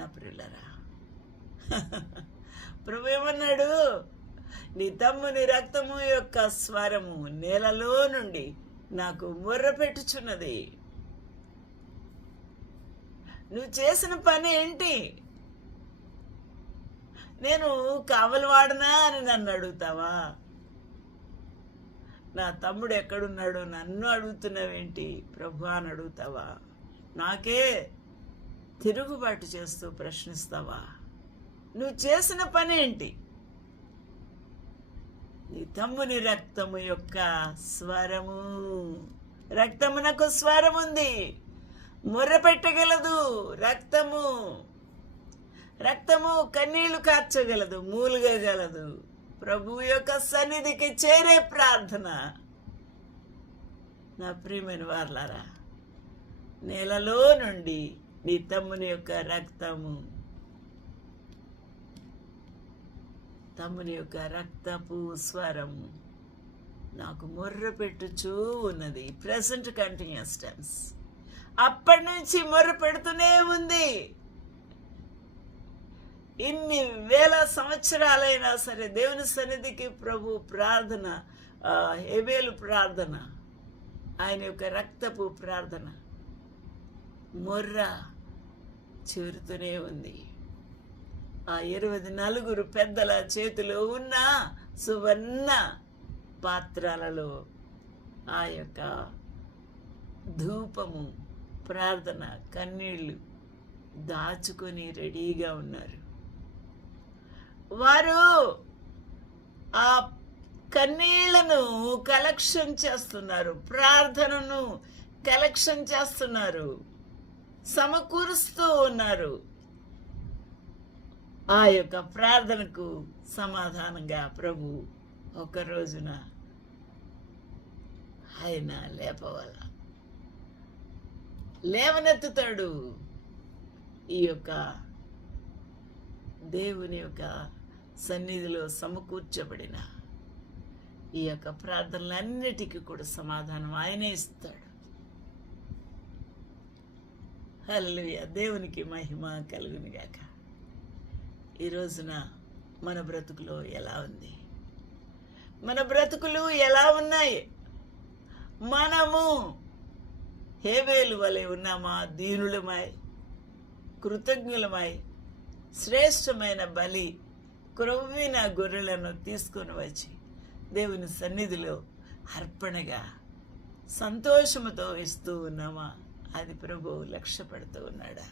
నా ప్రియులరా, ప్రభు ఏమన్నాడు? నీ తమ్ముని రక్తము యొక్క స్వరము నేలలో నుండి నాకు మొర్ర పెట్టుచున్నది. నువ్వు చేసిన పని ఏంటి? నేను కావలివాడనా అని నన్ను అడుగుతావా? నా తమ్ముడు ఎక్కడున్నాడు నన్ను అడుగుతున్నావేంటి ప్రభు అని అడుగుతావా? నాకే తిరుగుబాటు చేస్తూ ప్రశ్నిస్తావా? నువ్వు చేసిన పని ఏంటి? నీ తమ్ముని రక్తము యొక్క స్వరము, రక్తమునకు స్వరం ఉంది, మొర్ర పెట్టగలదు. రక్తము రక్తము కన్నీళ్లు కార్చగలదు, మూలుగగలదు. ప్రభు యొక్క సన్నిధికి చేరే ప్రార్థన. నా ప్రియమైన వారలారా, నేలలో నుండి నీ తమ్ముని యొక్క రక్తము, తమ్ముని యొక్క రక్తపు స్వరము నాకు మొర్ర పెట్టుచూ ఉన్నది. Present continuous tense. అప్పటి నుంచి మొర్ర పెడుతూనే ఉంది. ఇన్ని వేల సంవత్సరాలైనా సరే దేవుని సన్నిధికి ప్రభు ప్రార్థన, హేబేలు ప్రార్థన, ఆయన యొక్క రక్తపు ప్రార్థన మొర్ర చేరుతూనే ఉంది. ఆ 24 పెద్దల చేతిలో ఉన్న సువర్ణ పాత్రలలో ఆ యొక్క ధూపము, ప్రార్థన, కన్నీళ్లు దాచుకొని రెడీగా ఉన్నారు. వారు ఆ కన్నీళ్లను కలెక్షన్ చేస్తున్నారు, ప్రార్థనను కలెక్షన్ చేస్తున్నారు, సమకూరుస్తూ ఉన్నారు. ఆ యొక్క ప్రార్థనకు సమాధానంగా ప్రభు ఒక రోజున ఆయన లేవనెత్తుతాడు. ఈ యొక్క దేవుని యొక్క సన్నిధిలో సమకూర్చబడిన ఈ యొక్క ప్రార్థనలన్నిటికీ కూడా సమాధానం ఆయనే ఇస్తాడు. హల్లెలూయా, దేవునికి మహిమ కలుగునుగాక. ఈ రోజున మన బ్రతుకులో ఎలా ఉంది? మన బ్రతుకులు ఎలా ఉన్నాయి? మనము హేబేలు వలె ఉన్నామా? దీనులమై, కృతజ్ఞులమై, శ్రేష్టమైన బలి, క్రొవ్విన గొర్రెలను తీసుకొని వచ్చి దేవుని సన్నిధిలో అర్పణగా సంతోషముతో ఇస్తూ ఉన్నామా? అది ప్రభువు లక్ష్య పెడుతూ ఉన్నాడా?